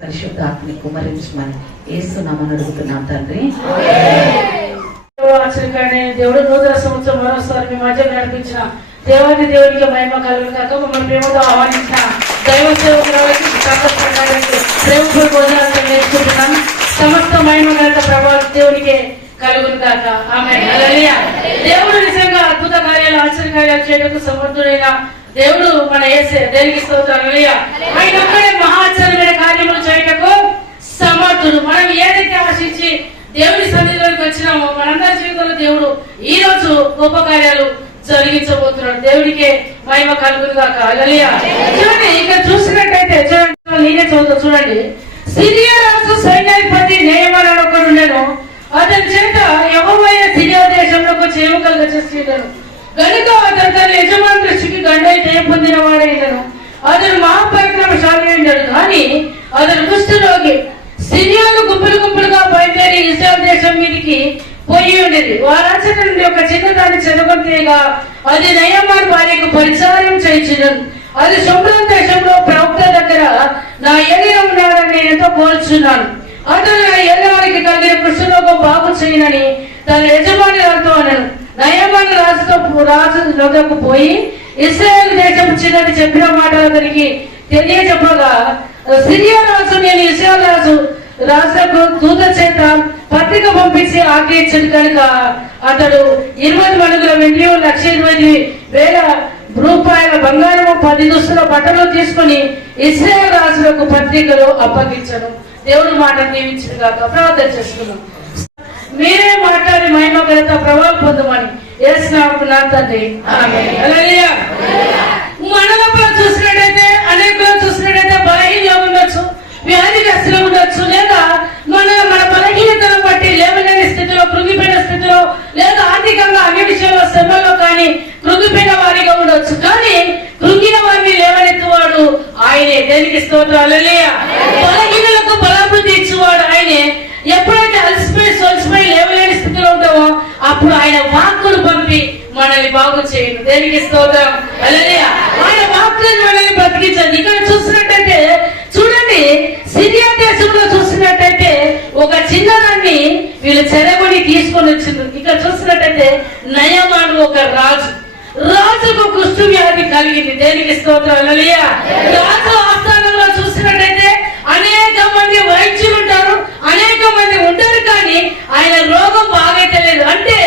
పరిశుద్ధాత్మని కుమరించమని యేసునామమున అడుగుతున్నాం తండ్రి. దేవుడు నూతన సంవత్సరం మరోసారి మీ మధ్య నడిపించిన దేవాది దేవునికి మహిమ కలుగును గాక. మమ్మల్ని ప్రేమతో ఆహ్వానించిన దైవ సేవకులకు ప్రేమ భోజనాలతో నేర్చుకుంటున్నాను. సమస్త మహిమ గల ప్రభావం దేవునికి కలుగును గాక. ఆమేన్. హల్లెలూయా. దేవుడు నిజంగా అద్భుత కార్యాలు ఆశ్చర్య కార్యాలు చేయడానికి సమర్థుడైన దేవుడు మన యేసే. దేనికి స్తోత్రం. హల్లెలూయా. ఆయన ఒక్కడే మహాచర్యమైన కార్యములు చేయటకు సమర్థుడు. మనం ఏదైతే ఆశించి దేవుని సన్నిధిలోకి వచ్చినామో మనందరి జీవితంలో దేవుడు ఈ రోజు గొప్ప కార్యాలు జరిగించబోతున్నాడు. దేవుడికే మహిమ కలుగును గాక. హల్లెలూయా. చూడండి, ఇక్కడ చూసినట్టయితే నేనే చదువుతా చూడండి. సిరియా రాజు సైన్యాధిపతి నేయమాను ఒకడు ఉండెను. అతని చేత యెహోవా సిరియా దేశంలోకి చేమ కలుగ చేస్తున్నాడు గనుక అతను తన యజమాని దృష్టికి గండై దయ పొందిన వాడైనను. అతను మహాపరాక్రమశాలి అయినాడు, కానీ అతను కుష్ఠరోగి. సిరియాలు గుంపులు గుంపులుగా బయలుదేరి ఇశ్రాయేలు దేశం మీదకి పోయి ఉండేది. వారంచట నుండి ఒక చిన్నదాన్ని చెదగొట్టేగా అది నయమాను భార్యకు పరిచారం చేయించును. అది శుభ్రం దేశంలో ప్రవక్త దగ్గర నా ఏలియా ఉన్నాడని నేను ఎంతో కోరుచున్నాను. అతను నా ఏలియాకి కలిగిన కుష్ఠరోగం బాగు చేయనని తన యజమాని వారితో అన్నాను. నయమాను రాజు లోకకు పోయి ఇశ్రాయేలు దేశం చిన్నది చెప్పిన మాటలు అతనికి తెలియజెప్పగా సిరియా రాజు నేను ఇశ్రాయేలు రాజులకు దూత చేత పత్రిక పంపించి ఆజ్ఞయించడు కనుక అతడు 20 మణుగుల వెండి 1,20,000 రూపాయల బంగారము 10 దుస్తుల బట్టలు తీసుకుని ఇశ్రాయేలు రాజులకు పత్రికలు అప్పగించను. దేవుడు మాట దీవించిన గాక. ప్రార్థన చేసుకున్నాం. మీరే మాట్లాడి మహిమ ఘనత ప్రభావం పొందమని యేసునామమున తండ్రి. ఆమేన్. హల్లెలూయా. మనలో చూసినట్టయితే అనేకులు చూసినట్టయితే బలహీనంగా ఉండొచ్చు, వ్యాధిగ్రస్తులు ఉండొచ్చు, లేదా మన బలహీనతను బట్టి లేవలేని స్థితిలో, కృంగిపోయిన స్థితిలో, లేదా ఆర్థికంగా అన్ని విషయాల్లో శ్రమలో కానీ కృంగిపోయిన వారిగా ఉండొచ్చు. కానీ కృంగిన వారిని లేవనెత్తువాడు ఆయనే. దేనికి స్తోత్రం. హల్లెలూయా. బలహీనులకు బలాభివృద్ధి ఇచ్చేవాడు ఆయనే. ఎప్పుడైతే అలసిపోయి లేవలేని స్థితిలో ఉంటామో అప్పుడు ఆయన వాక్కును పంపి మనల్ని బాగు చేయను. దేనికి స్తోత్రం. హల్లెలూయా. ఆయన వాక్కులను మనల్ని బ్రతికించండి. ఇక్కడ చూసినట్టయితే చూడండి, సిరియా దేశంలో చూసినట్టయితే ఒక చిన్నదాన్ని వీళ్ళు చెరగొని తీసుకొని వచ్చింది. ఇక్కడ చూసినట్టయితే నయమాను ఒక రాజుకు కుష్ఠ వ్యాధి కలిగింది. దేనికి స్తోత్రం. హల్లెలూయా. రాజు ఆస్థానంలో చూసినట్టయితే అనేక మంది వైద్యులు ఉంటారు, అనేక మంది ఉంటారు, కానీ ఆయన రోగం బాగైతే లేదు. అంటే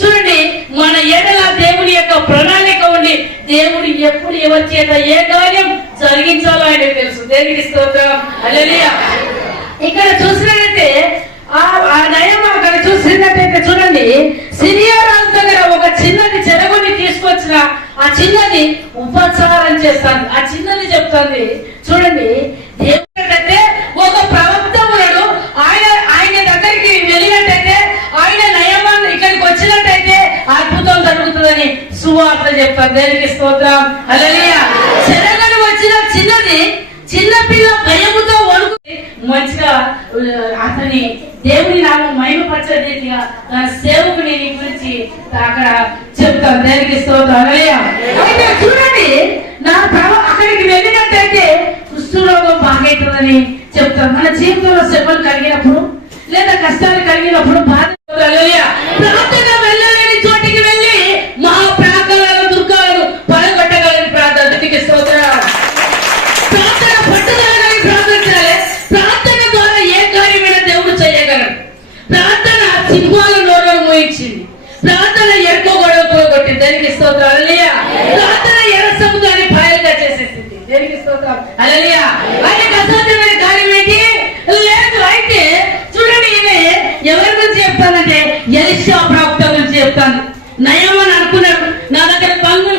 చూడండి, మన ఎడల దేవుని యొక్క ప్రణాళిక ఉండి దేవుడు ఎప్పుడు ఎవరి చేత ఏ కార్యం జరిగించాలో ఆయన తెలుసు. తెలుసు. దేవునికి స్తోత్రం. హల్లెలూయా. ఇక్కడ చూసినట్లయితే ఆ నయం అక్కడ చూసినట్టయితే చూడండి, సిరియా రాజు దగ్గర ఒక చిన్నది చెరగొని తీసుకొచ్చిన ఆ చిన్నది ఉపచారం చేస్తాను. ఆ చిన్నది చెప్తుంది చూడండి, దేవుడంటే ఒక ప్రవక్త ఉన్నాడు, ఆయన దగ్గరికి వెళ్ళినట్టయితే ఆయన నయమాన్ని ఇక్కడికి వచ్చినట్టయితే అద్భుతం జరుగుతుందని సువార్త చెప్తారు. దేవునికి స్తోత్రం. హల్లెలూయా. చెరగని వచ్చిన చిన్నది చిన్నపిల్ల భయముతో వణుకుని మంచిగా అతని దేవుని నామం మహిమపరిచే రీతిగా తన సేవకుని గురించి అక్కడ చెప్తాను. దేవునికి స్తోత్రం. హల్లెలూయా. అయితే చూడండి, అక్కడికి వెళ్ళినట్టయితే కుష్ఠరోగం బాగైతుందని చెప్తాను. మన జీవితంలో శ్రమలు కలిగినప్పుడు లేదా కష్టాలు కలిగినప్పుడు బాధ ప్రార్థన వెళ్ళలేని చోటికి వెళ్ళి మా ప్రాకారాలు దుర్గాలను పడగొట్టగలని ప్రార్థన. దేవునికి స్తోత్రం. ప్రార్థన పట్టుదలని ప్రార్థించాలి. ప్రార్థన ద్వారా ఏ కార్యమైన దేవుడు చేయగలడు. ప్రార్థన సింహాల నోరు మోయించింది. ప్రార్థన ఎరుకో గొడవ పోగొట్టింది. దేనికి స్తోత్రం. హల్లెలూయా. ప్రార్థన ఎర్ర సముద్రాన్ని పాయలుగా చేసేసింది. దేనికి స్తోత్రం. హల్లెలూయా. ఆయనకు అసాధ్యమైన కార్యం ఏంటి లేదు. అయితే చూడండి, ఈమె ఎవరి గురించి చెప్తానంటే ఎలీషా ప్రవక్త గురించి చెప్తాను. నయం అని అనుకున్నాడు, నా దగ్గర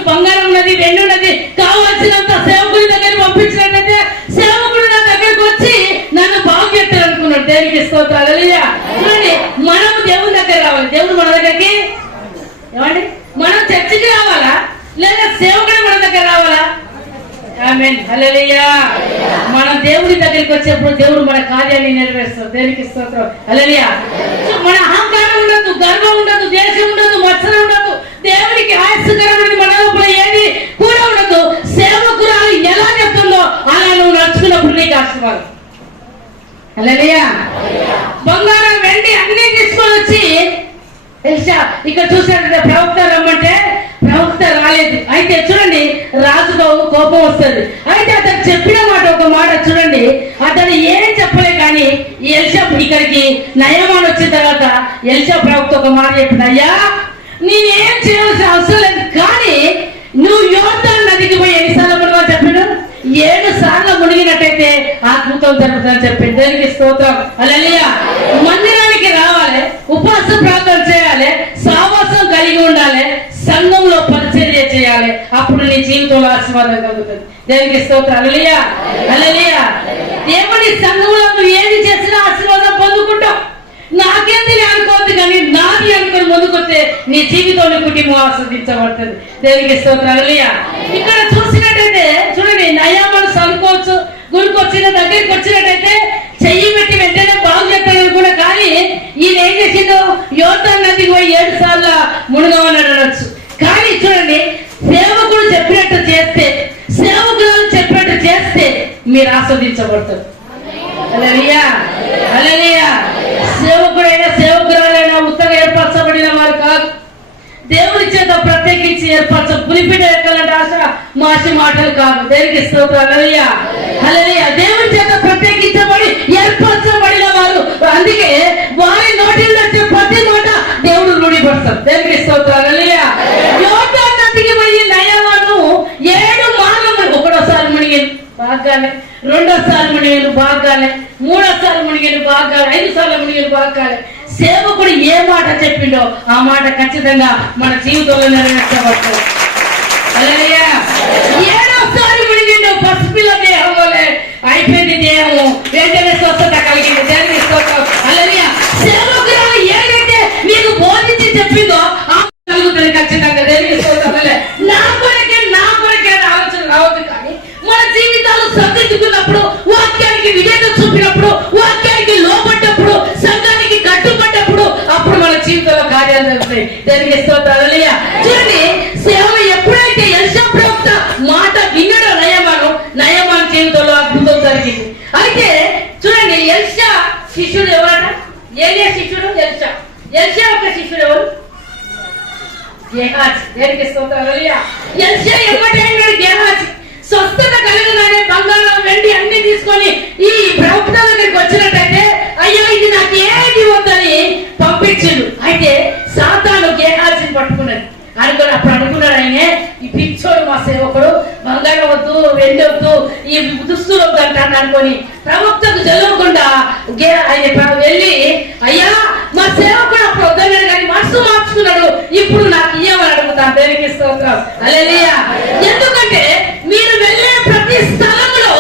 బంగారం ఉన్నది, వెండి ఉన్నది, కావాల్సినంత సేవకుడి దగ్గర పంపించినట్టయితే సేవకుడు నా దగ్గరకు వచ్చి నన్ను బాగు చేస్తాడు అనుకున్నాడు. దేవునికి స్తోత్రం. హల్లెలూయా. చూడండి, మనము దేవుని దగ్గర రావాలి. దేవుడు మన దగ్గరికి ఏమండి, మనం చర్చికి రావాలా లేదా సేవకుడు మన దగ్గర రావాలా? ఆమేన్. హల్లెలూయా. మనం దేవుడి దగ్గరికి వచ్చేప్పుడు దేవుడు మన కార్యాన్ని నెరవేరుస్తాడు. దేనికి స్తోత్రం. హల్లెలూయా. మన అహంకారం ఉండదు, గర్వం ఉండదు, దేశం ఉండదు, మత్సరం ఉండదు, దేవునికి ఆయాసకరమైన మన లోపల ఏది కూడా ఉండదు. సేవకురాలు ఎలా చెప్తుందో అలా నువ్వు నడుచుకున్నప్పుడు నీకు ఆశీర్వాదం. హల్లెలూయా. బంగారం వెండి అన్ని తీసుకొని వచ్చి ఎలీషా ఇక్కడ చూసాడంటే ప్రవక్త రమ్మంటే ప్రవక్త రాలేదు. అయితే చూడండి, రాజుకు కోపం వస్తుంది. అయితే అతను చెప్పిన మాట ఒక మాట చూడండి, అతను ఏం చెప్పలే కానీ ఎలీషా ఇక్కడికి నయమాన్ వచ్చిన తర్వాత ఎలీషా ప్రవక్త ఒక మాట చెప్పింది, అయ్యా నేనేం చేయాల్సిన అవసరం లేదు, కానీ నువ్వు యోర్దాను నదికి పోయి ఎన్నిసార్లు మునగమని చెప్పాడు? 7 సార్లు మునిగినట్టయితే అద్భుతం జరుగుతుందని చెప్పింది. దేనికి స్తోత్రం. హల్లెలూయా. మందిరానికి రావాలి, ఉపవాస ప్రార్థన చేయాలి, సావాసం కలిగి ఉండాలి, సంఘంలో పరిచర్య చేయాలి. అప్పుడు నీ జీవితంలో ఆశీర్వాదం కలుగుతుంది. దేనికి స్తోత్రం. హల్లెలూయా. హల్లెలూయా. దేవుని సంఘంలో నువ్వు ఏది చేసినా ఆశీర్వాదం పొందుకుంటావు. నాకేంది అనుకోవద్దు, కానీ నాది అనుకుని ముందుకొస్తే నీ జీవితంలో కుటుంబం ఆస్వాదించబడుతుంది. దేనికి స్తోత్రం. హల్లెలూయా. ఇక్కడ చూసినట్టయితే చూడండి, నయామాను సనుకోవచ్చు, గురికొచ్చిన దగ్గరికి వచ్చినట్టయితే చెయ్యి పెట్టి వెంటనే బాగు చేస్తాడు కూడా, కానీ ఈయన ఏం చేసిందో యోర్దాను నదికి పోయి 7 సార్లు మునగమని అనొచ్చు. కానీ చూడండి, సేవకుడు చెప్పినట్టు చేస్తే, సేవకులు చెప్పినట్టు చేస్తే మీరు ఆస్వాదించబడతారు. హల్లెలూయా. హల్లెలూయా. సేవకుడైనా సేవకురాలైనా ఉత్తగా ఏర్పరచబడిన వారు కాదు. దేవుడి చేత ప్రత్యేకించి పులిపిట ఎక్కాలంటే ఆశ మాసి మాటలు కాదు. దేనికి స్తోత్రం. హల్లెలూయా. హల్లెలూయా. దేవుడి చేత ప్రత్యేకించబడి ఏర్పరచబడిన వారు, అందుకే వారి నోటిలో వచ్చే ప్రతి మాట దేవుడు రూఢిపడతారు. దేనికి స్తోత్రం. హల్లెలూయా. యోర్దాను నదికి పోయి నయమాను 7 మార్లు ఒకటోసారి మునిగింది బాగానే, రెండోసారి మునిగిన బాగానే, మూడోసారి మునిగిన బాగానే, 5 సార్లు మునిగిన బాగానే. సేవకుడు ఏ మాట చెప్పిండో ఆ మాట ఖచ్చితంగా మన జీవితంలో నెరవేర్చబడుతుంది. హల్లెలూయా. 7వసారి మునిగిండు, పసిపిల్ల దేహంలోనే అయిపోయింది దేహము, వెంటనే స్వస్థత కలిగింది. దేవుని స్తోత్రం. హల్లెలూయా. సేవకురాలు ఏదైతే నీకు బోధించి చెప్పిందో ఆ కలుగుతుంది ఖచ్చితంగా. దేవుని స్తోత్రం. నా కొరకే ఆలోచన రావద్దు, కానీ మన జీవితాలు సర్దిద్దుకున్నప్పుడు, వాక్యానికి విజయం చూపినప్పుడు, వాక్యానికి లోపడ్డప్పుడు, సంఘానికి కట్టుబడ్డప్పుడు, అప్పుడు మన జీవితంలో కార్యాలు జరుగుతాయి. దానికి స్తోత్రం. హల్లెలూయా. చూడండి, సేవ ఎప్పుడైతే ఎలీషా ప్రవక్త మాట విన్నాడో నయమాను జీవితంలో అద్భుతం జరిగింది. అయితే చూడండి, ఎలీషా శిష్యుడు ఎవరట? ఏలియా శిష్యుడు ఎలీషా. ఎలీషా యొక్క శిష్యుడు ఎవరు? గేహాజీ. దేనికి స్తోత్రం. హల్లెలూయా. ఎలీషా ఎమ్మటైనాడు గేహాజీ. స్వస్థత కలగగానే బంగారం వెండి అన్ని తీసుకొని ఈ ప్రవక్త దగ్గరికి వచ్చినట్టయితే, అయ్యా ఇది నాకు ఏది వద్దని పంపించిండు. అయితే సాతాను గేహాజీని పట్టుకున్నది. అప్పుడు అనుకున్నాడు ఆయన, ఈ పిచ్చోడు మా సేవకుడు, బంగారం వద్దు, వెండి వద్దు, ఈ దుస్తులు అంటాను అనుకొని ప్రవక్తకు జరగకుండా ఆయన వెళ్ళి, అయ్యా మా సేవకుడు అప్పుడు వద్దన్నాడు కానీ మనసు మార్చుకున్నాడు, ఇప్పుడు నాకు ఇయ్యమని అడుగుతాను. దేనికి స్తోత్రం. హల్లెలూయా. ఎందుకంటే మీరు వెళ్ళే ప్రతి స్థలంలో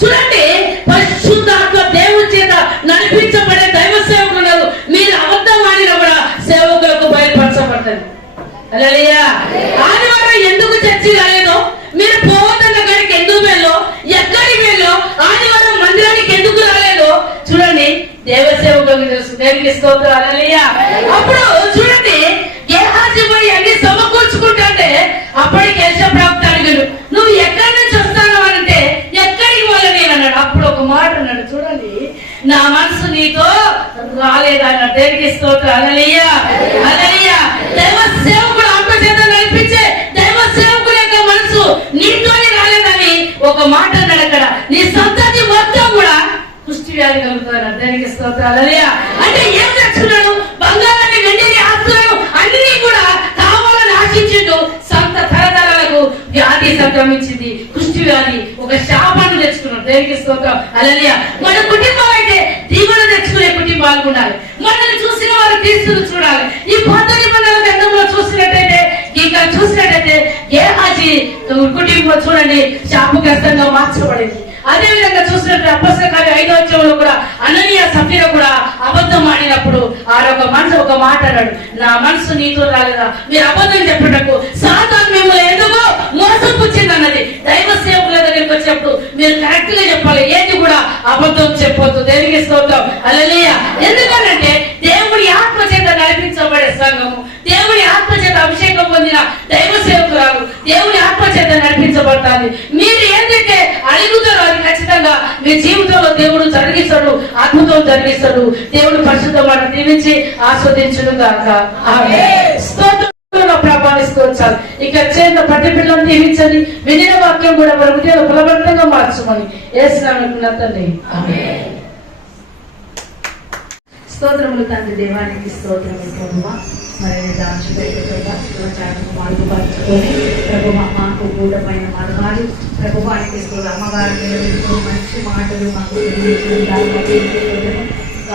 చూడండి, పరిశుద్ధాత్మ దేవుని చేత నడిపించబడే దైవ సేవకులు ఉన్నారు. మీరు అబద్ధం ఆడినా కూడా సేవకులకు బయలుపరచబడ్డది. హల్లెలూయా. ఆదివారం ఎందుకు చర్చి రాలేదో, మీరు పోవద్దన్న గారికి ఎందుకు వెళ్ళో, ఎక్కడికి వెళ్ళో, ఆదివారం మందిరానికి ఎందుకు రాలేదో చూడండి, దేవ సేవకులకు తెలుసు. దేవునికి స్తోత్రం. హల్లెలూయా. అప్పుడు చూడండి, గేహాజీ పోయి అన్ని సమకూర్చుకుంటే అప్పటికి యెషయా ప్రవక్త అడిగాడు, నువ్వు ఎక్కడి నుంచి వస్తావు అంటే, ఎక్కడికి పోలే అన్నాడు. అప్పుడు ఒక మాట అన్నాడు, చూడండి, నా మనసు నీతో రాలేదన్నాడు. దేనికి స్తోత్రం. హల్లెలూయా. హల్లెలూయా. దైవ సేవకుడు ఆత్మ చేత నడిపించే దైవ సేవకుడు యొక్క మనసు నీతోనే రాలేదని ఒక మాట అన్నాడు. అక్కడ నీ సంతతి మొత్తం కూడా కుష్టి వ్యాధి కలుగుతాడు. దేనికి స్తోత్రం. హల్లెలూయా. అంటే ఏం తెచ్చుకున్నాడు? బంగారాన్ని, వెండిని, ఆస్తులను అన్ని కూడా కావాలని ఆశించిండు. సంత తరతరాలకు వ్యాధి సంక్రమించింది, కుష్టి వ్యాధి. ఒక శాపాన్ని తెచ్చుకున్నాడు. దేనికి స్తోత్రం. హల్లెలూయా. మన కుటుంబం అయితే దీవెన తెచ్చుకునే కుటుంబాలు ఉండాలి. మనల్ని చూసిన వారు తీర్చులు చూడాలి. ఈ పాత నిబంధన గ్రంథంలో చూసినట్టయితే, ఇంకా చూసినట్టయితే గేహాజీ కుటుంబం చూడండి శాపగ్రస్తంగా మార్చబడింది. అదే విధంగా చూసినట్టు అపొస్తలుల కార్యం 5వ అధ్యాయంలో కూడా అననీయ సఫీరా కూడా అబద్ధం ఆడినప్పుడు ఒక మనసు ఒక మాట అన్నాడు, నా మనసు నీతో రాలేదా, మీరు అబద్ధం చెప్పటకు సాతాను మిమ్మల్ని ఎందుకు మోసం పుచ్చింది అన్నది. దైవ సేవకుల దగ్గరికి వచ్చినప్పుడు మీరు కరెక్ట్ గా చెప్పాలి, ఏది కూడా అబద్ధం చెప్పొద్దు. దేనికి స్తోత్రం. హల్లెలూయా. ఎందుకంటే దేవుడి ఆత్మ చేత నడిపించబడే సంఘము, దేవుడి ఆత్మ చేత అభిషేకం పొందిన దైవ సేవకురాలు దేవుడి ఆత్మ చేత నడిపించబడతాది. మీరు ఏదైతే అడుగుతారో అది ఖచ్చితంగా మీ జీవితంలో దేవుడు జరిగిస్తాడు, అద్భుతం జరిగిస్తాడు. దేవుడు పరిశుద్ధ మాట దీవించి ఆస్వాదించును గాక. ఆమేన్. స్తోత్రం. ప్రభావిస్తోంచాలి. ఇక చేత పట్టి పిల్లలను దీవించండి. వినిన వాక్యం కూడా మన హృదయాలు బలవంతంగా మార్చమని యేసునామమున తండ్రి. ఆమేన్. స్తోత్రములు తండ్రి. దేవానికి స్తోత్రములు ప్రభువా. మరి మార్పుపరుచుకొని ప్రభువా మాకు గూఢమైన మార్గాలు ప్రభువానికి అమ్మగారిని మంచి మాటలు మాకు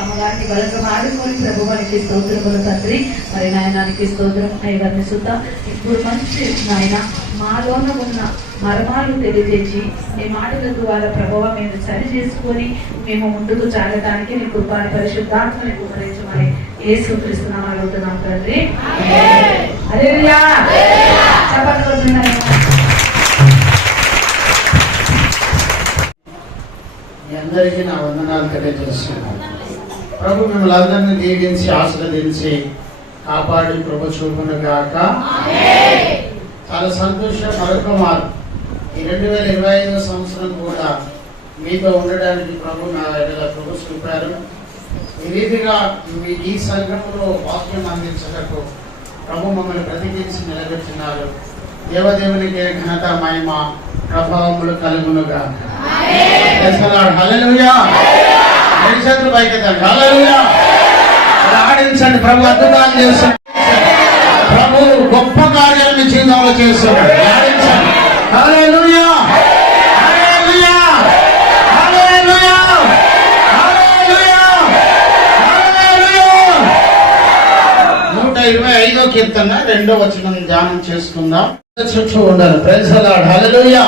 అమ్మగారిని బలంగా ఆడుకొని ప్రభువానికి స్తోత్రములు తండ్రి. మరి నాయనానికి స్తోత్రం. అయ్యగారిని సుద్ద ఇప్పుడు మంచి నాయన మాలోన ఉన్న మర్మాలు తెలియజేసి నీ మాటల ద్వారా ప్రభువా మేము సరి చేసుకొని మేము ముందుకు సాగడానికి నీ కృపాని పరిశుద్ధాత్మని కుమరించమని యేసుక్రీస్తు నామములో అడుగుతున్నాం తండ్రి. హల్లెలూయా. చప్పట్లు కొట్టుకుందాం. మీ అందరికీ నా వందనాలు తెలియజేస్తున్నాను. ప్రభు మిమ్మల్ని అందరినీ దీవించి ఆశీర్వదించి కాపాడి ప్రభు చూపును గాక. చాలా సంతోషం. మరొక మారు ఈ 2025 సంవత్సరం కూడా మీతో ఉండడానికి ప్రభు నా ఎడల ప్రభు చూపారు. ఈ రీతిగా ఈ సంఘంలో వాక్యం అందించటకు ప్రభు మమ్మల్ని బ్రతికించి నిలబెట్టినారు. దేవదేవునికి ఘనత మహిమ ప్రభావములు కలుగును గాక. హల్లెలూయా. చేతులు పైకెత్తండి. హల్లెలూయా. ఆడించండి. ప్రభు అద్భుతాలు చేస్తాడు. ప్రభు గొప్ప కార్యాలు మీ జీవితంలో చేస్తున్నాడు. ఆడించండి. హల్లెలూయా. హల్లెలూయా. హల్లెలూయా. హల్లెలూయా. హల్లెలూయా. 125వ కీర్తన 2వ వచనం ధ్యానం చేసుకుందాం. చుట్టూ ఉండాలి. Praise the Lord. హల్లెలూయా.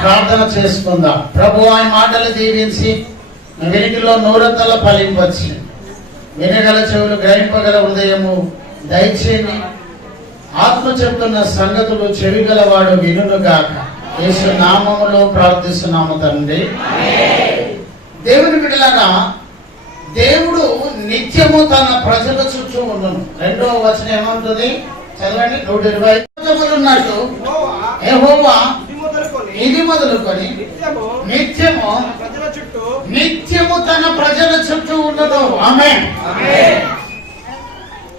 ప్రార్థన చేసుకుందాం. ప్రభు ఆయన మాటలు దీవించి వెనుకలో నూరంతల ఫలింపచ్చి వినగల చెవులు గ్రహింపగల హృదయము దయచేని ఆత్మ చెప్తున్న సంగతులు చెవిగలవాడు వినుగాక. యేసు నామములో ప్రార్థిస్తున్నాము తండ్రి. దేవుని బిడ్డలారా, దేవుడు నిత్యము తన ప్రజల చుట్టూ ఉండను. 2వ వచనం ఏమంటుంది చదవండి. 120 ఉన్నట్టు యెహోవా ఇది మొదలుకొని నిత్యము తన ప్రజల చుట్టూ ఉండదు. ఆమేన్.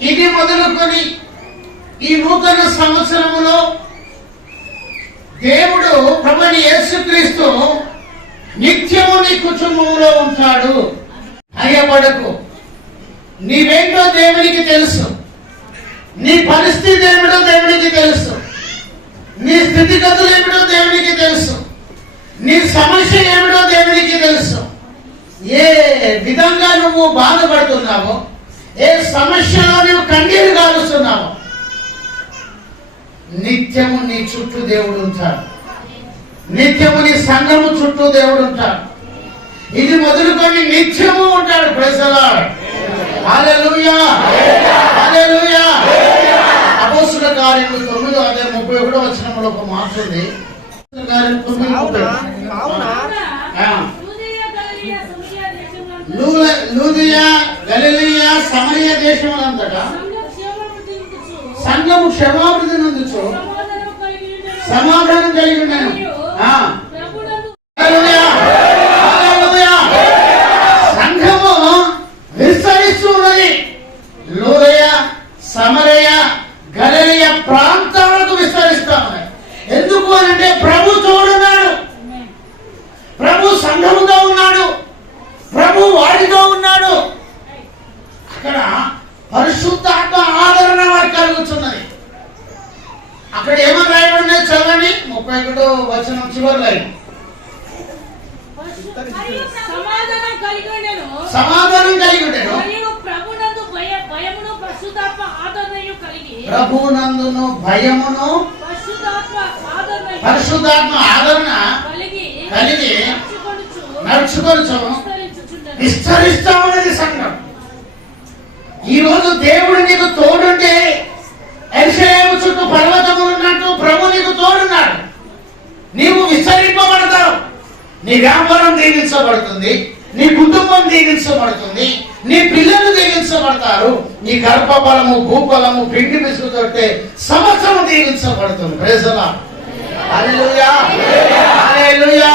ఇది మొదలుకొని ఈ నూతన సంవత్సరములో దేవుడు ప్రభువైన యేసుక్రీస్తు నిత్యము నీ కుటుంబంలో ఉంటాడు. భయపడకు. నీవేంటో దేవునికి తెలుసు. నీ పరిస్థితి ఏమిటో దేవునికి తెలుసు. నీ స్థితిగతులు ఏమిటో దేవునికి తెలుసు. నీ సమస్య ఏమిటో దేవునికి తెలుసు. ఏ విధంగా నువ్వు బాధపడుతున్నావో, ఏ సమస్యలో నువ్వు కన్నీరు కాలుస్తున్నావో, నిత్యము నీ చుట్టూ దేవుడు ఉంటాడు. నిత్యము నీ సంఘము చుట్టూ దేవుడు ఉంటాడు. ఇది మొదలుకొని నిత్యము ఉంటాడు. Praise the Lord. Hallelujah, hallelujah. అపోస్తలుల కార్యములు 9:31 ఒక మాట ఉంది. అపోస్తలుల కార్యములు 9:30. లూదియా, గలిలయ, సమరయ దేశములంతటా సంఘము క్షమాభివృద్ధి నందుచు సమాధానం కలిగి ఉన్నాను. సంఘము విస్తరిస్తున్నది. లూదయ, సమరయ, గలిలయ ప్రాంతాలకు విస్తరిస్తా ఉన్నాయి. ఎందుకు అంటే ప్రభు తోడున్నాడు. ప్రభు సంఘముతో ఉన్నాడు. ప్రభు వాడితో ఉన్నాడు. అక్కడ పరిశుద్ధాత్మ ఆదరణ వారికి కలుగుతున్నది. అక్కడ ఏమని రాయబడి చదవండి. 31 చివరి లైన్. సమాధానం కలిగి ఉండెను. ప్రభునందును భయమును పరిశుద్ధాత్మ ఆదరణ కలిగి నడుచుకొనుచు విస్తరిస్తా ఉన్నది సంఘం. ఈ రోజు దేవుడు నీకు తోడుంటే యెరూషలేము చుట్టూ పర్వతములు ఉన్నట్టు ప్రభు నీకు తోడున్నాడు. నీవు విస్తరింపబడతావు. నీ వ్యాపారం దీవించబడుతుంది. నీ కుటుంబం దీవించబడుతుంది. నీ పిల్లలు దీవించబడతారు. నీ గర్భఫలము, భూఫలము, పిండి పిసుకుతోటే సంవత్సరం దీవించబడుతుంది. Praise the Lord. Hallelujah, hallelujah.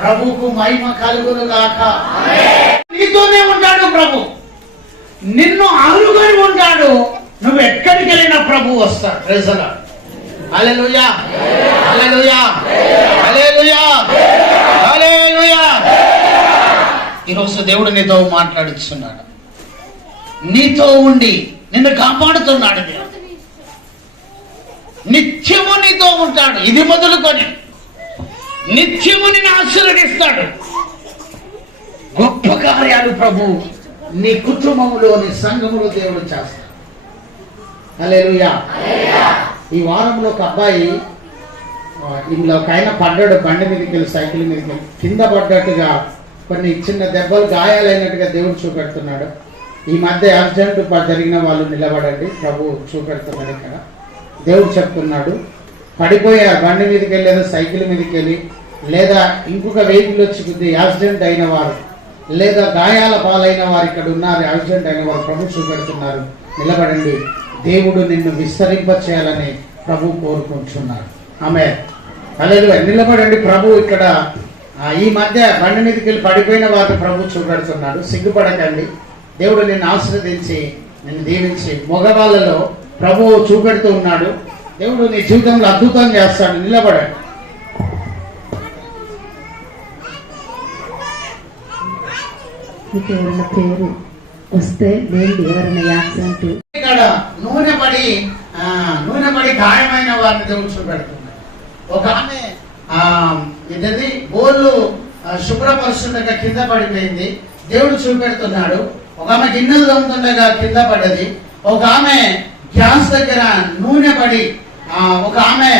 ప్రభువుకు మహిమ కలుగును గాక. నీతోనే ఉంటాడు ప్రభు. నిన్ను ఆలుకొని ఉంటాడు. నువ్వు ఎక్కడికి వెళ్ళినా ప్రభు వస్తాడు. Praise the Lord. Hallelujah, hallelujah, hallelujah, hallelujah. ఈరోజు దేవుడు నీతో మాట్లాడుతున్నాడు. నీతో ఉండి నిన్ను కాపాడుతున్నాడు. దేవుడు నిత్యము నీతో ఉంటాడు. ఇది మొదలుకొని నిత్యము నిన్ను ఆశీర్వదిస్తాడు. గొప్ప కార్యాలు ప్రభు నీ కుటుంబంలో, నీ సంఘములో దేవుడు చేస్తాడు. హల్లెలూయా. ఈ వారంలో ఒక అబ్బాయి ఇందులో ఒక ఆయన పడ్డాడు. బండి మీదకి వెళ్ళి, సైకిల్ మీదకి వెళ్ళి కింద పడ్డట్టుగా కొన్ని చిన్న దెబ్బలు, గాయాలైనట్టుగా దేవుడు చూపెడుతున్నాడు. ఈ మధ్య యాక్సిడెంట్ జరిగిన వాళ్ళు నిలబడండి, ప్రభు చూపెడుతున్నాడు. ఇక్కడ దేవుడు చెప్తున్నాడు, పడిపోయారు బండి మీదకి వెళ్ళి, లేదా సైకిల్ మీదకి వెళ్ళి, లేదా ఇంకొక వెహికల్ వచ్చి కొద్ది యాక్సిడెంట్ అయిన వారు, లేదా గాయాల పాలైన వారు ఇక్కడ ఉన్నారు. యాక్సిడెంట్ అయిన వారు ప్రభు చూపెడుతున్నారు. నిలబడండి. దేవుడు నిన్ను విస్తరింప చేయాలని ప్రభు కోరుకుంటున్నాడు. ఆమె హల్లెలూయా. నిలబడండి. ప్రభు ఇక్కడ ఈ మధ్య బండి మీదకి వెళ్ళి పడిపోయిన వారిని ప్రభు చూపెడుతున్నాడు. సిగ్గుపడకండి. దేవుడు నిన్ను ఆశీర్వదించి నిన్ను దీవించి మగవాళ్ళలో ప్రభువు చూపెడుతూ ఉన్నాడు. దేవుడు నీ జీవితంలో అద్భుతం చేస్తాడు. నిలబడండి. ఎవరైనా పేరు వస్తే లేండి, ఎవరైనా యాక్సిడెంట్ ఇక్కడ నూనె పడి గాయమైన వారిని దేవుడు చూపెడుతున్నాడు. ఒక ఆమె ఇదది బోళ్ళు శుభ్రపరుస్తుండగా కింద పడిపోయింది. దేవుడు చూపెడుతున్నాడు. ఒక ఆమె గిన్నెలు తోముతుండగా కింద పడ్డది. ఒక ఆమె గ్యాస్ దగ్గర నూనె పడి ఒక ఆమె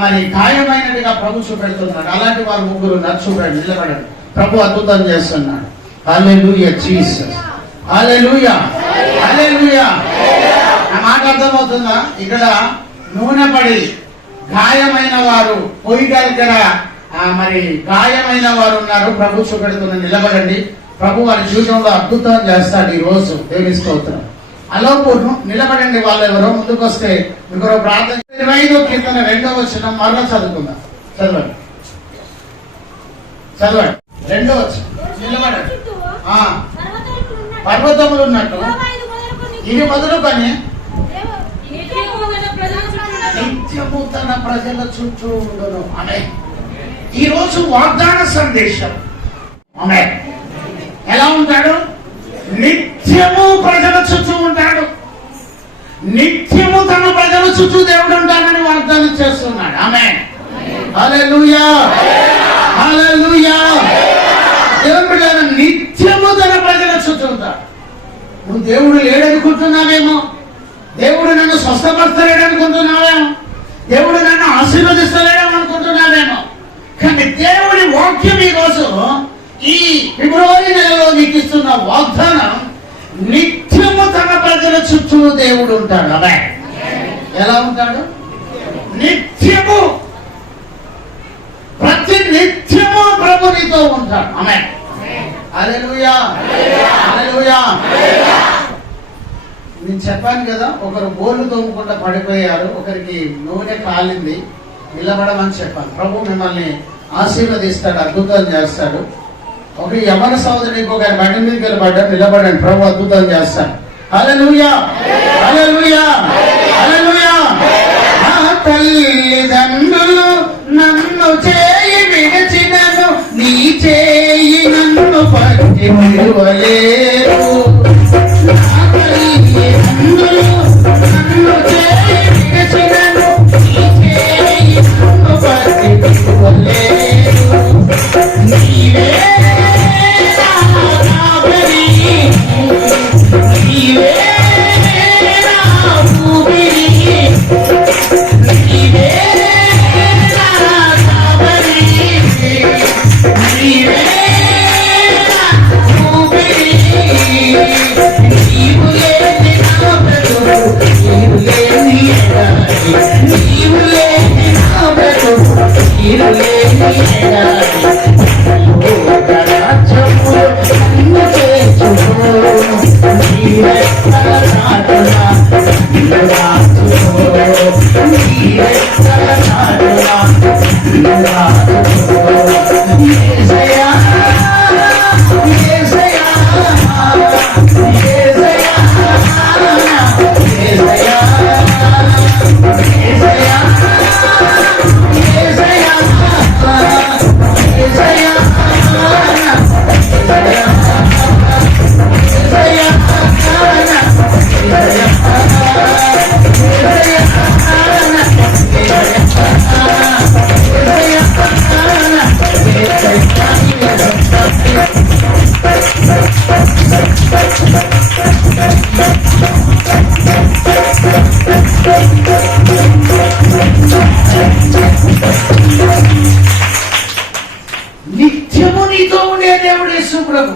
మరి గాయమైనట్టుగా ప్రభు చూపెడుతున్నాడు. అలాంటి వారు ముగ్గురు చూడండి. నిలబడండి. ప్రభు అద్భుతం చేస్తున్నాడు. హల్లెలూయా జీసస్. హల్లెలూయా, హల్లెలూయా. నా మాట అర్థమవుతుందా? ఇక్కడ నూనె పడి గాయమైన వారు, పొయ్యి దగ్గర మరి గాయమైన వారు ఉన్నారు. ప్రభు చూపెడుతున్న నిలబడండి. ప్రభు వారి జీవితంలో అద్భుతం చేస్తాడు ఈ రోజు. దేవుని స్తోత్రం. అలోపూర్ను నిలబడండి. వాళ్ళు ఎవరో ముందుకు వస్తే ఇంకొక ప్రార్థన. 25వ కీర్తన 2వ వచనం మరలా చదువుకుందాం. చదవండి, చదవండి. 2వ వచనం. నిలబడండి. పర్వతములు ఉన్నట్టు ఇది మొదలుకొని నిత్యము తన ప్రజల చుట్టూ ఉండును. ఆమేన్. ఈ రోజు వాగ్దాన సందేశం. ఆమేన్. ఎలా ఉంటాడు? నిత్యము ప్రజల చుట్టూ ఉంటాడు. నిత్యము తన ప్రజల చుట్టూ దేవుడు ఉంటాడని వాగ్దానం చేస్తున్నాడు. ఆమేన్. హల్లెలూయా. హల్లెలూయా. దేవుని బిడ్డలారా, నిత్యము తన ప్రజల చుట్టూ ఉంటాడు. నువ్వు దేవుడు లేడనుకుంటున్నావేమో, దేవుడు నన్ను స్వస్థపరచలేడనుకుంటున్నావేమో, దేవుడు నన్ను ఆశీర్వదిస్తలేడనుకుంటున్నావేమో. కానీ దేవుడి వాక్యం ఈరోజు ఈ ఫిబ్రవరి నెలలో నీకు ఇస్తున్న వాగ్దానం, నిత్యము తన ప్రజల చుట్టూ దేవుడు ఉంటాడు. అదే ఎలా ఉంటాడు? నిత్యము, ప్రతి నిత్యము ప్రభు నీతో ఉంటాడు. ఆమేన్. హల్లెలూయా, హల్లెలూయా. నేను చెప్పాను కదా, ఒకరు బోర్లు తోముకుండా పడిపోయారు, ఒకరికి నూనె కాలింది, నిలబడమని చెప్పాను. ప్రభు మిమ్మల్ని ఆశీర్వదిస్తాడు, అద్భుతాలు చేస్తాడు. ఒక యవన సోదరుడు ఇంకొక బండి మీదకి వెళ్ళబడ్డాడు, నిలబడండి, ప్రభు అద్భుతాలు చేస్తాడు. హల్లెలూయా, హల్లెలూయా, హల్లెలూయా. నా తల్లిదండ్రులు నన్ను చేయి విడిచినను, నీ చేయి నన్ను పట్టి విడువలేరు. నా తల్లిదండ్రులు నన్ను చేయి విడిచినను, నీ చేయి నన్ను పట్టి విడువలేరు. నీవే నా కాపరి, నీవే నా ఊపిరి, నీవే నా కాపరి, నీవే నా ఊపిరి. నీవు లేని నా బ్రతుకు, నీవు లేని ఎడారి, నీవు లేని నా బ్రతుకు, నీవు లేని ఎడారి. నిత్యము నీతో ఉండే దేవుడు యేసు ప్రభు.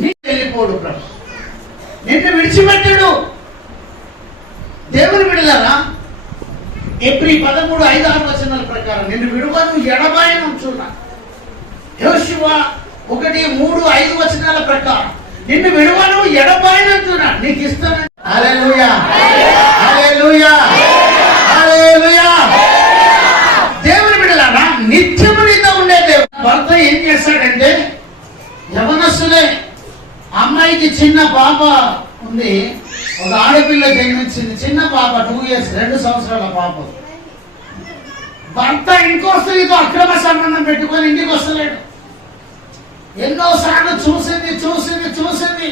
నీ వెళ్ళిపోడు ప్రభు, నిన్ను విడిచిపెట్టడు. దేవుని బిడ్డలారా, ఏప్రిల్ 13:5-6 వచనాల ప్రకారం నిన్ను విడువను ఎడబాయను అంటున్నా. యోషువ 1:3-5 వచనాల ప్రకారం నిన్ను విడువను ఎడబాయను అంటున్నా. నీకు ఇస్తాను. హల్లెలూయా, హల్లెలూయా, హల్లెలూయా. దేవుని బిడ్డలారా, నిత్యము నీతో ఉండే దేవుడు. భర్త ఏం చేస్తాడంటే, యవనస్తులే, అమ్మాయికి చిన్న పాప ఉంది, ఒక ఆడపిల్ల జన్మించింది, చిన్న పాప 2 years, 2 సంవత్సరాల పాప. భర్త ఇంకో స్త్రీతో అక్రమ సంబంధం పెట్టుకొని ఇంటికి వస్తలేడు. ఎన్నోసార్లు చూసింది చూసింది చూసింది.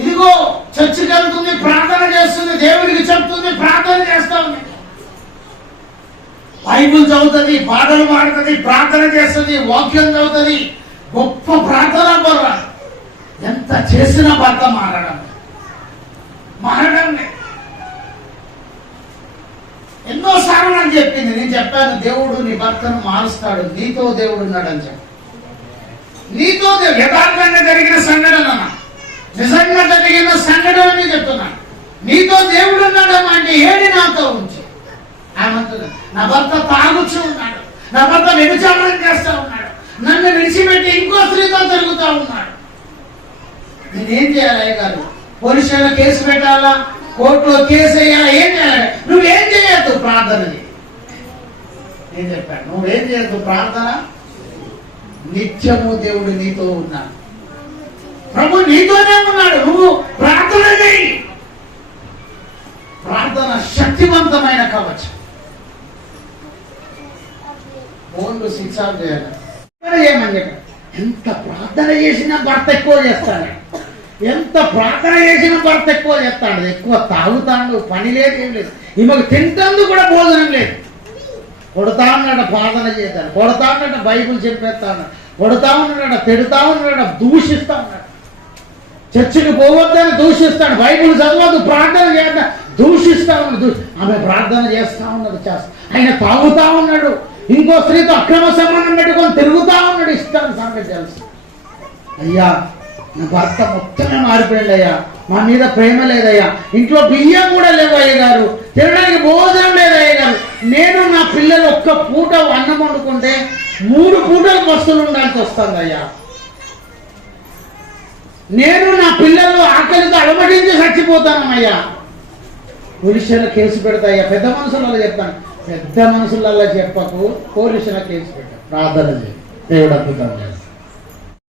ఇదిగో చర్చికి వెళ్తుంది, ప్రార్థన చేస్తుంది, దేవుడికి చెప్తుంది, ప్రార్థన చేస్తా ఉంది, బైబిల్ చదువుతుంది, పాటలు పాడుతుంది, ప్రార్థన చేస్తుంది, వాక్యం చదువుతుంది, గొప్ప ప్రార్థన బొర్ర. ఎంత చేసినా భర్త మారడం ఎన్నోసార్లు నాకు చెప్పింది. నేను చెప్పాను, దేవుడు నీ భర్తను మారుస్తాడు, నీతో దేవుడు ఉన్నాడని చెప్పి. నీతో యథార్థంగా జరిగిన సంఘటన, నిజంగా జరిగిన సంఘటన చెప్తున్నాను. నీతో దేవుడు ఉన్నాడమ్మా అంటే ఏది నాతో ఉంచి. ఆమె నా భర్త తాగుచూ ఉన్నాడు, నా భర్త వ్యభిచారం చేస్తా ఉన్నాడు, నన్ను విడిచిపెట్టి ఇంకో స్త్రీతో తిరుగుతూ ఉన్నాడు. నేనేం చేయాలి అయ్య గారు? పోలీస్ స్టేషన్లో కేసు పెట్టాలా, కోర్టులో కేసు వేయాలా? ఏం చేయాలి? నువ్వేం చేయొద్దు, ప్రార్థనని. నేను చెప్పాను, నువ్వేం చేయొద్దు, ప్రార్థన. నిత్యము దేవుడు నీతో ఉన్నాడు, ప్రభు నీతోనే ఉన్నాడు. నువ్వు ప్రార్థన చేయి. ప్రార్థన శక్తివంతమైన కవచం. ఫోన్లు స్విచ్ ఆఫ్ చేయాలి. ఏమని చెప్పారు? ఎంత ప్రార్థన చేసినా భర్త ఎక్కువ చేస్తాడు, ఎంత ప్రార్థన చేసినా భర్త ఎక్కువ చేస్తాడు, ఎక్కువ తాగుతాడు, పని లేదు, ఏం లేదు. ఈమెకు తింటందుకు కూడా భోజనం లేదు. కొడతా ఉన్నాడ ప్రార్థన చేస్తాను, కొడతా ఉన్నాడ బైబుల్ చెప్పేస్తా ఉన్నాడు, కొడతా ఉన్నాడ, తిడతా ఉన్నాడ, దూషిస్తా ఉన్నాడు. చర్చికి పోవద్దని దూషిస్తాడు, బైబుల్ చదవద్దు ప్రార్థన చేద్దాం దూషిస్తా ఉన్నాడు. ఆమె ప్రార్థన చేస్తా ఉన్నది, ఆయన తాగుతా ఉన్నాడు, ఇంకో స్త్రీతో అక్రమ సంబంధం పెట్టుకొని తిరుగుతా ఉన్నాడు. ఇష్టాన్ని సంగతి తెలుసు. అయ్యా నా భర్త మొత్తమే మారిపోయింది అయ్యా, మా మీద ప్రేమ లేదయ్యా, ఇంట్లో బియ్యం కూడా లేవు అయ్య గారు, తినడానికి భోజనం లేదు అయ్య గారు, నేను నా పిల్లలు ఒక్క పూట అన్నం వండుకుంటే 3 పూటలు బస్సులు ఉండాల్సి వస్తుంది అయ్యా, నేను నా పిల్లలు ఆకలితో అలమటించి చచ్చిపోతానమ్మయ్యా. పోలీసుల కేసు పెడతాయ్యా. పెద్ద మనుషులలో చెప్తాను, పెద్ద మనుషులలో చెప్పకు, పోలీసుల కేసు పెట్టా. ప్రార్థన చేయి, దేవుడు అద్భుతం చేస్తాడు.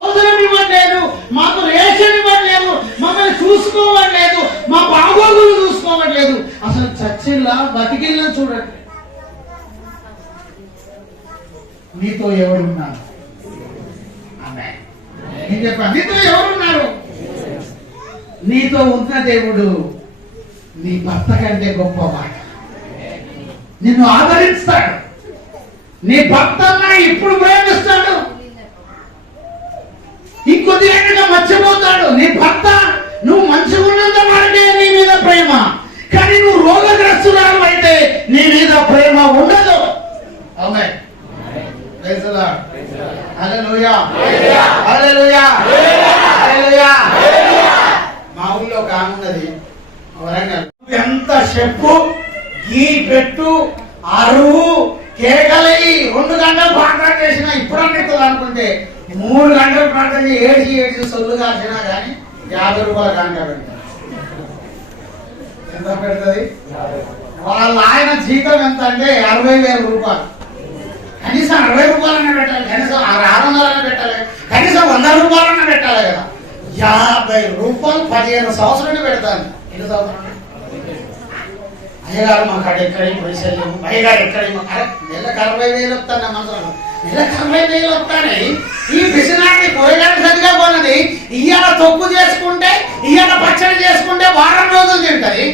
భోజనం ఇవ్వట్లేదు, మాకు రేషన్ ఇవ్వట్లేదు, మమ్మల్ని చూసుకోవట్లేదు, మా బాగోగులు చూసుకోవట్లేదు, అసలు చచ్చిల్లా బతికిల్లా చూడట్లేదు. నీతో ఎవరున్నారు? నేను చెప్పాను, నీతో ఎవరున్నారు? నీతో ఉన్న దేవుడు నీ భర్త కంటే గొప్పవాడు, నిన్ను ఆదరిస్తాడు, నీ భర్త ఇప్పుడు ప్రేమిస్తాడు, ఇంకొద్ది ఏళ్ళగా మర్చిపోతాడు. నీ భర్త నువ్వు మంచిగా ఉన్నంత వరకే నీ మీద ప్రేమ, కానీ నువ్వు రోగగ్రస్తురాలు అయితే నీ మీద ప్రేమ ఉండదు. Amen. Praise the Lord. Hallelujah. Hallelujah. Hallelujah. మా ఊళ్ళో ఒక ఆమె ఉన్నది, వరంగల్. ఎంత చెప్పు, ఈ పెట్టు, అరువు, కేకలై 2 గంటలు ప్రార్థన చేసినా ఇప్పుడు అన్నితో అనుకుంటే 3 గంటలు ప్రార్థన ఏడిచి సొల్లు కాసినా కానీ 50 రూపాయల గంట పెడతారు. ఎంత పెడుతుంది? వాళ్ళ ఆయన జీతం ఎంత అంటే 60,000 రూపాయలు. కనీసం 60 రూపాయలన్నా పెట్టాలి, కనీసం 600 పెట్టాలి, కనీసం 100 రూపాయలన్నా పెట్టాలి కదా. 50 రూపాయలు 15 సంవత్సరాలు పెడతాను. ఎన్ని సంవత్సరాలు? అయ్యగారు మా కాడ ఎక్కడేం పైసలు లేవు, అయ్యగారు ఎక్కడేమో నెలకు 60,000 వస్తాను, మనసులో నెలకు 60,000 వస్తాయి. ఈ పిసినాన్ని కూరగాయలు సరిగా పోనది, ఇయ్యాల తొక్కు చేసుకుంటే, ఇయ్యాల పచ్చడి చేసుకుంటే వారం రోజులు తింటది.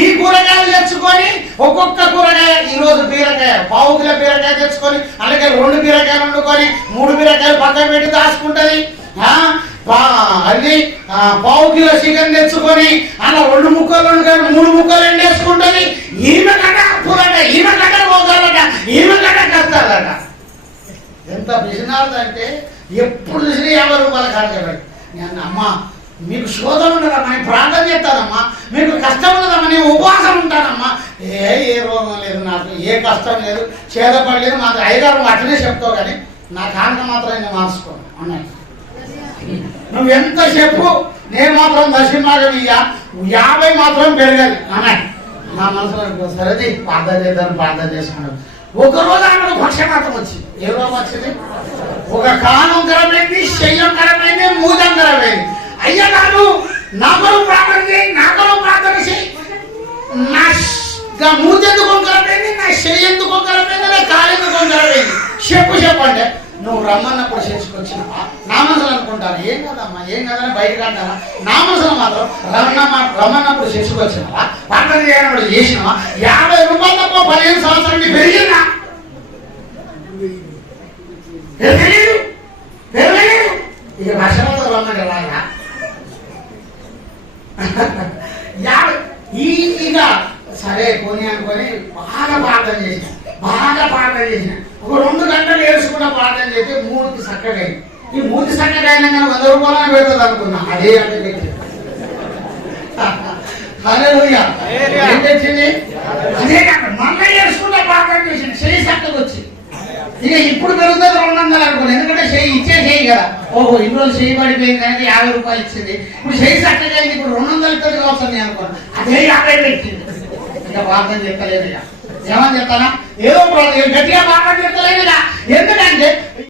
ఈ కూరగాయలు తెచ్చుకొని ఒక్కొక్క కూరగాయ, ఈ రోజు బీరకాయ 1/2 కిలో బీరకాయ తెచ్చుకొని అలాగే 2 బీరకాయలు వండుకొని 3 బీరకాయలు పక్కన పెట్టి దాచుకుంటది. అది 1/2 కిలో చికెన్ తెచ్చుకొని అలా 2 ముక్కలు వండుకొని 3 ముక్కలు ఎండేసుకుంటది. ఈమె కట్ట కూరట, ఈమె కట్ట పోగాలట, ఈమె కట్ట కష్టాలట. ఎంత పిసినారుదంటే ఎప్పుడు చూసినా 50 రూపాయలు ఖర్చు. నేను అమ్మ మీకు శోధన ఉండదమ్మా, నేను ప్రార్థన చేస్తానమ్మా, మీకు కష్టం ఉండదమ్మా, నేను ఉపవాసం ఉంటానమ్మా, ఏ రోగం లేదు, నాకు ఏ కష్టం లేదు, చేదపడలేదు, మాకు అయ్యగారు అట్లనే చెప్తావు, కానీ నా కానుక మాత్రం నేను మార్చుకోను అన్నాయి. నువ్వు ఎంత చెప్పు, నేను మాత్రం దశమాగం ఇయ్యా, 50 మాత్రం పెరగాలి అన్నాయి. నా మనసులో సరేది ప్రార్థన చేద్దాను, ప్రార్థన చేసుకున్నాను. ఒకరోజు ఆమెకు పక్షపాతం వచ్చింది. ఏ రోగం వచ్చింది? ఒక కానం ఖరాబైంది, శయ్యం ఖరాబైంది, మూజం ఖరాబైంది. అయ్యా గారు నా కొరకు ప్రార్థన చేయి, నా కొరకు ప్రార్థన చేయి, నా మూజెందుకు ఖరాబైంది, నా శయ్యందుకు ఖరాబైంది, నా కాలెందుకు ఖరాబైంది, చెప్పండి. నువ్వు రమ్మన్నప్పుడు చేసుకొచ్చినావా? నా మనసులో అనుకుంటాను, ఏం కదమ్మా, ఏం కదని బయటకు అంటారా? నా మనసులో మాత్రం రమ్మన్నప్పుడు చేసుకొచ్చినావా? ప్రార్థన చేయనప్పుడు చేసినావా? 50 రూపాయలు తప్ప 15 సంవత్సరాలు పెరిగిందా? పెరగలేదు. ఇక వర్షంతో రమ్మంటే రాగా ఇక సరే పోనీ అనుకొని బాగా ప్రార్థన చేసిన, ఒక 2 గంటలు ఏడుచుకున్న ప్రార్థన చేస్తే 3కి చక్కగా అయింది. ఈ 3కి చక్కగా అయినా కానీ 100 రూపాయలు పెడుతుంది అనుకున్నా. అదే అంటే హల్లెలూయా. ఏం తెచ్చింది? అదే కాక మళ్ళీ ఏడుచుకున్న ప్రార్థన చేసింది, చెయ్యి చక్కగా వచ్చి. ఇక ఇప్పుడు పెరుగుతుంది 200 అనుకోండి, ఎందుకంటే చెయ్యి ఇచ్చే చెయ్యి కదా. ఓహో ఇన్ని రోజులు చెయ్యి పడిపోయింది కానీ 50 రూపాయలు ఇచ్చింది, ఇప్పుడు చెయ్యి చక్కగా అయింది, ఇప్పుడు 200 వస్తుంది అనుకోండి, అదే 50 పెట్టింది. ఇక ప్రార్థన చెప్పలేదు. ఇక ఏమని చెప్తానా? ఏదో గట్టిగా ప్రార్థన చెప్తలేదు. ఎందుకంటే